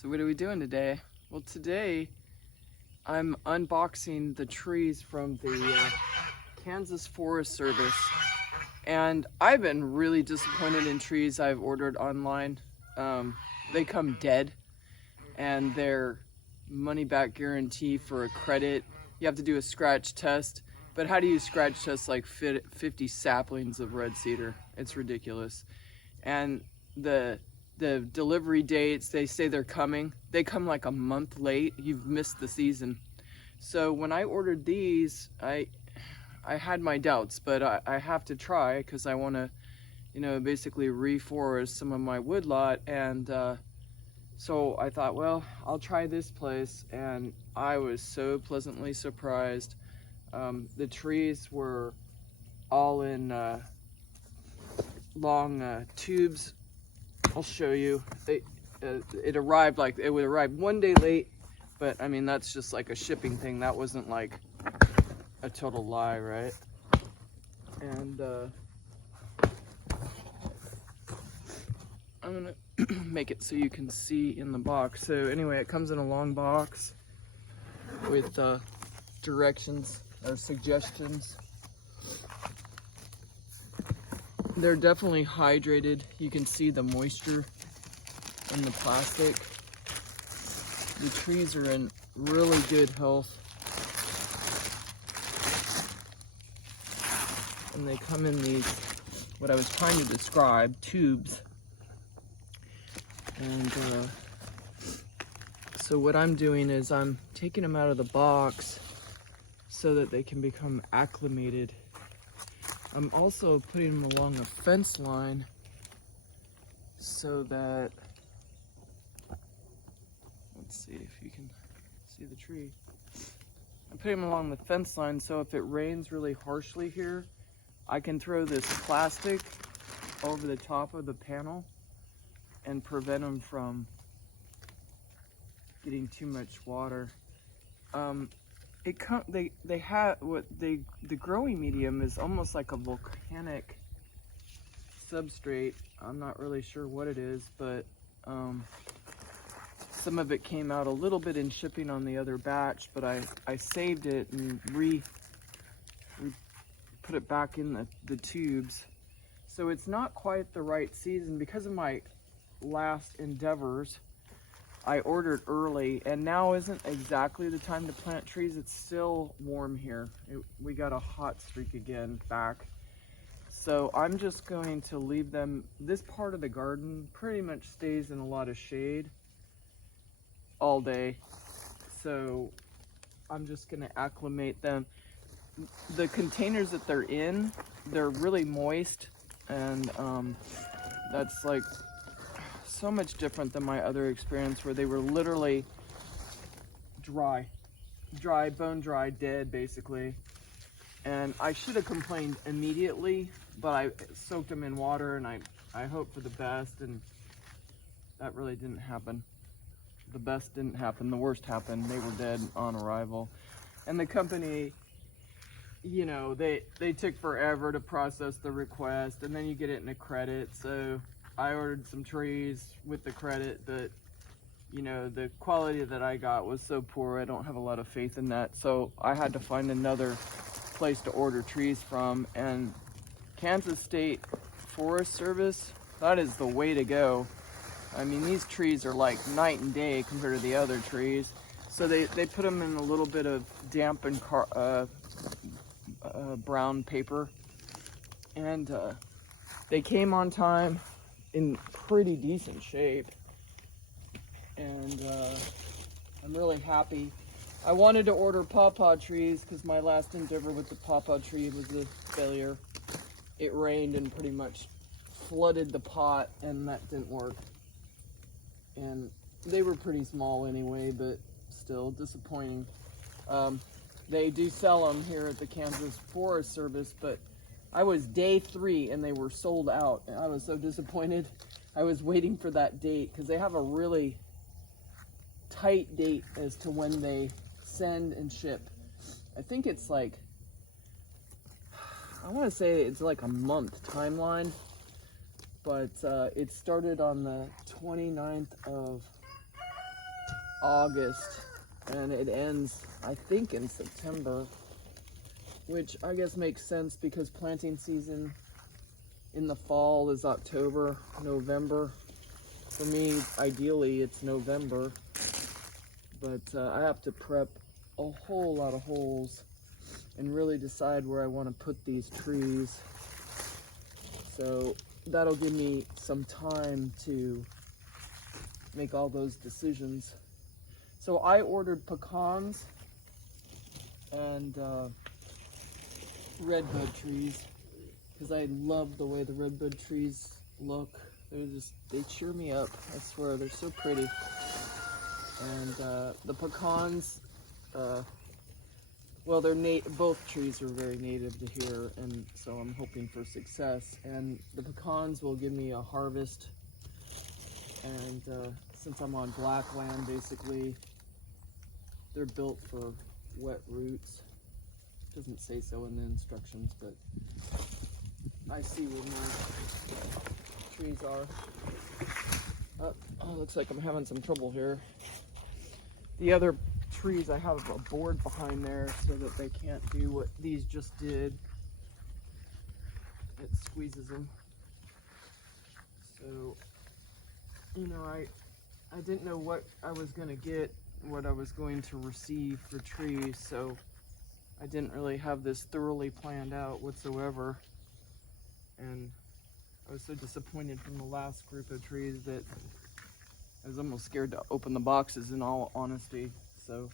So what are we doing today? Well, today I'm unboxing the trees from the Kansas Forest Service, and I've been really disappointed in trees I've ordered online. They come dead, and their money-back guarantee for a credit, you have to do a scratch test. But how do you scratch test like 50 saplings of red cedar? It's ridiculous. And the delivery dates, they say they're coming. They come like a month late. You've missed the season. So when I ordered these, I had my doubts, but I have to try because I want to, basically reforest some of my woodlot. And so I thought, well, I'll try this place, and I was so pleasantly surprised. The trees were all in long tubes. I'll show you. It arrived like it would arrive one day late, but I mean that's just like a shipping thing. That wasn't like a total lie, right? And I'm gonna make it so you can see in the box. So anyway, it comes in a long box with directions or suggestions. They're definitely hydrated. You can see the moisture in the plastic. The trees are in really good health. And they come in these, what I was trying to describe, tubes. And so what I'm doing is I'm taking them out of the box so that they can become acclimated. I'm also putting them along a fence line so that, let's see if you can see the tree. I'm putting them along the fence line so if it rains really harshly here, I can throw this plastic over the top of the panel and prevent them from getting too much water. The growing medium is almost like a volcanic substrate. I'm not really sure what it is, but some of it came out a little bit in shipping on the other batch, but I saved it and put it back in the tubes. So it's not quite the right season because of my last endeavors. I ordered early, and now isn't exactly the time to plant trees. It's still warm here. We got a hot streak again back. So I'm just going to leave them. This part of the garden pretty much stays in a lot of shade all day. So I'm just gonna acclimate them. The containers that they're in, they're really moist, and that's like so much different than my other experience where they were literally dry, bone dry, dead basically. And I should have complained immediately, but I soaked them in water, and I hoped for the best, and that really didn't happen. The best didn't happen, the worst happened. They were dead on arrival. And the company, they took forever to process the request, and then you get it in a credit. So I ordered some trees with the credit, but the quality that I got was so poor, I don't have a lot of faith in that. So I had to find another place to order trees from, and Kansas State Forest Service, that is the way to go. I mean, these trees are like night and day compared to the other trees. So they put them in a little bit of damp and brown paper, and they came on time in pretty decent shape, and I'm really happy. I wanted to order pawpaw trees because my last endeavor with the pawpaw tree was a failure. It rained and pretty much flooded the pot, and that didn't work. And they were pretty small anyway, but still disappointing. They do sell them here at the Kansas Forest Service, but I was day 3 and they were sold out. And I was so disappointed. I was waiting for that date because they have a really tight date as to when they send and ship. I think it's like, I want to say it's like a month timeline, but it started on the 29th of August, and it ends, I think, in September, which I guess makes sense because planting season in the fall is October, November. For me, ideally, it's November, but I have to prep a whole lot of holes and really decide where I want to put these trees. So that'll give me some time to make all those decisions. So I ordered pecans and redbud trees because I love the way the redbud trees look. They cheer me up. I swear, they're so pretty. And the pecans, well, both trees are very native to here, and so I'm hoping for success. And the pecans will give me a harvest. And since I'm on black land, basically, they're built for wet roots. Doesn't say so in the instructions, but I see where my trees are. Oh, looks like I'm having some trouble here. The other trees, I have a board behind there so that they can't do what these just did. It squeezes them. So, you know, I didn't know what I was going to get, what I was going to receive for trees, so I didn't really have this thoroughly planned out whatsoever. And I was so disappointed from the last group of trees that I was almost scared to open the boxes, in all honesty. So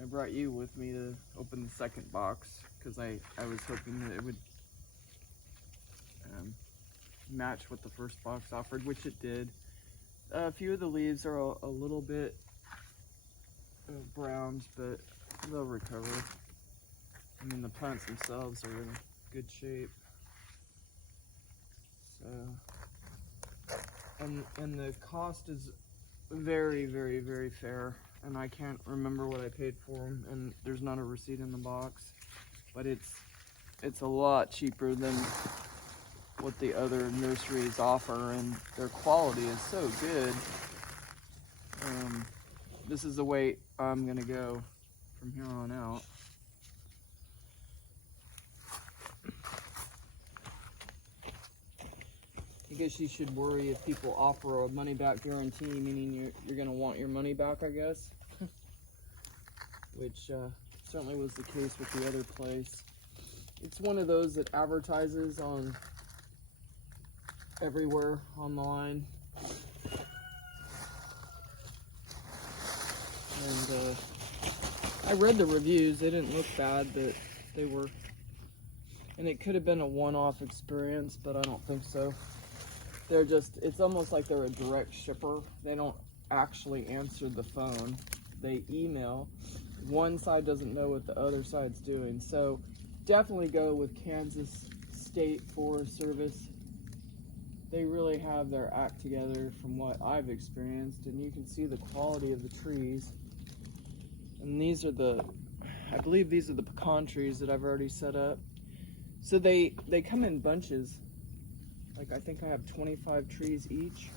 I brought you with me to open the second box because I was hoping that it would match what the first box offered, which it did. A few of the leaves are a little bit browned, but they'll recover. I mean, the plants themselves are in good shape. So, and the cost is very, very, very fair. And I can't remember what I paid for them, and there's not a receipt in the box, but it's a lot cheaper than what the other nurseries offer, and their quality is so good. This is the way I'm gonna go from here on out. I guess you should worry if people offer a money-back guarantee, meaning you're gonna want your money back, I guess. Which certainly was the case with the other place. It's one of those that advertises on everywhere online. And I read the reviews. They didn't look bad, but they were, and it could have been a one-off experience, but I don't think so. They're just, it's almost like they're a direct shipper. They don't actually answer the phone. They email. One side doesn't know what the other side's doing. So definitely go with Kansas State Forest Service. They really have their act together from what I've experienced, and you can see the quality of the trees. And these are I believe these are the pecan trees that I've already set up. So they come in bunches. Like, I think I have 25 trees each.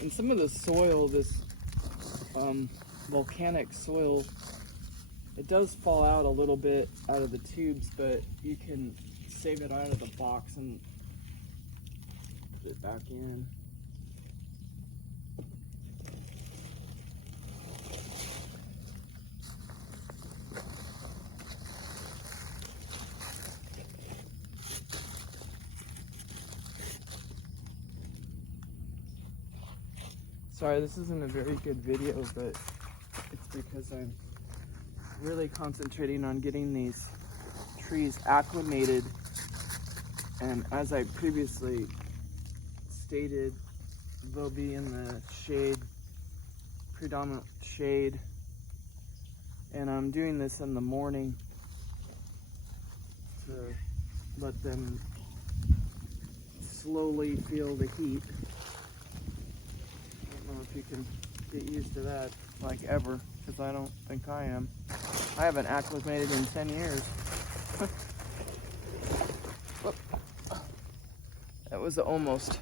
And some of the soil, this volcanic soil, it does fall out a little bit out of the tubes, but you can save it out of the box and put it back in. Sorry, this isn't a very good video, but it's because I'm really concentrating on getting these trees acclimated. And as I previously stated, they'll be in the shade, predominant shade. And I'm doing this in the morning to let them slowly feel the heat. I don't know if you can get used to that like ever, because I don't think I am. I haven't acclimated in 10 years. That was almost.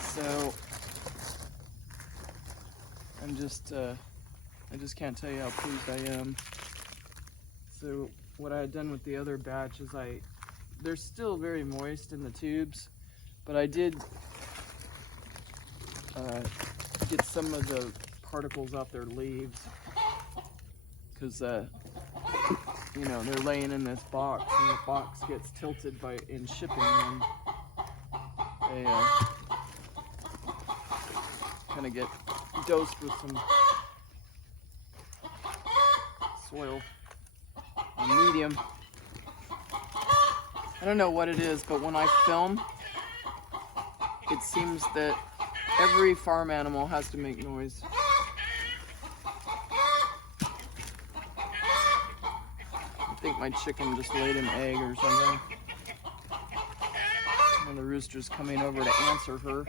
So I just can't tell you how pleased I am. So what I had done with the other batch is they're still very moist in the tubes, but I did get some of the particles off their leaves because you know, they're laying in this box and the box gets tilted in shipping, and they kind of get dosed with some soil on medium. I don't know what it is, but when I film, it seems that every farm animal has to make noise. I think my chicken just laid an egg or something. And the rooster's coming over to answer her.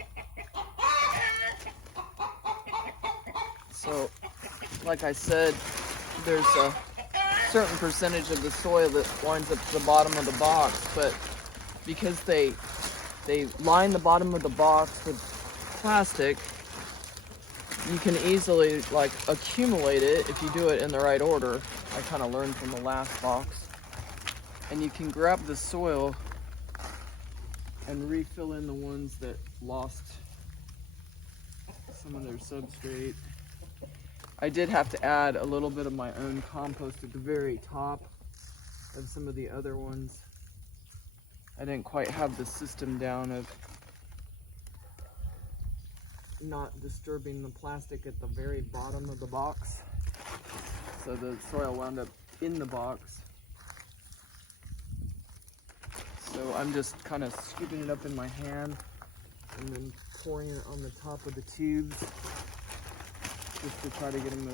So, like I said, there's a certain percentage of the soil that winds up at the bottom of the box, but because they line the bottom of the box with plastic, you can easily like accumulate it if you do it in the right order. I kind of learned from the last box. And you can grab the soil and refill in the ones that lost some of their substrate. I did have to add a little bit of my own compost at the very top of some of the other ones. I didn't quite have the system down of not disturbing the plastic at the very bottom of the box. So the soil wound up in the box. So I'm just kind of scooping it up in my hand and then pouring it on the top of the tubes just to try to get them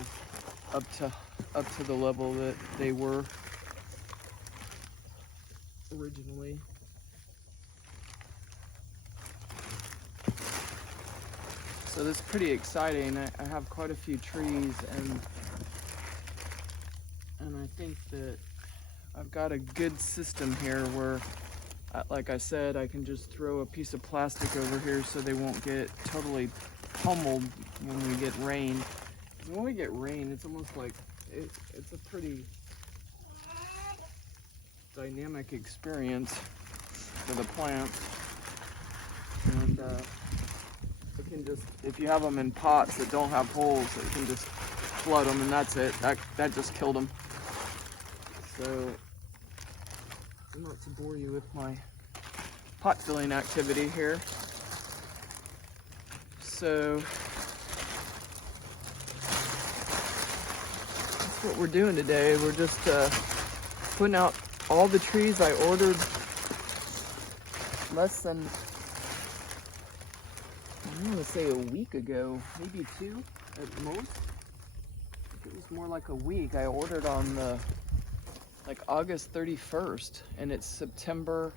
up to the level that they were originally. So this is pretty exciting. I have quite a few trees, and I think that I've got a good system here where, like I said, I can just throw a piece of plastic over here so they won't get totally pummeled when we get rain. When we get rain, it's almost like it's a pretty dynamic experience for the plants. And it can just, if you have them in pots that don't have holes, it can just flood them, and that's it. That just killed them. So, not to bore you with my pot filling activity here. So, that's what we're doing today. We're just putting out all the trees I ordered less than, I want to say a week ago, maybe 2 at most. I think it was more like a week. I ordered on the August 31st, and it's September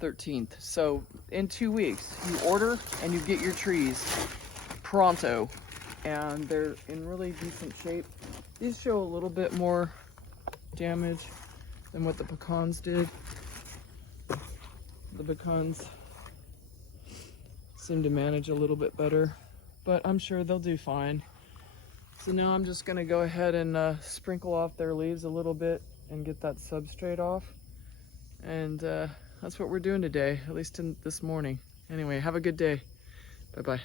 13th. So in 2 weeks, you order and you get your trees pronto, and they're in really decent shape. These show a little bit more damage than what the pecans did. The pecans seem to manage a little bit better, but I'm sure they'll do fine. So now I'm just gonna go ahead and sprinkle off their leaves a little bit and get that substrate off. And that's what we're doing today, at least this morning. Anyway, have a good day. Bye-bye.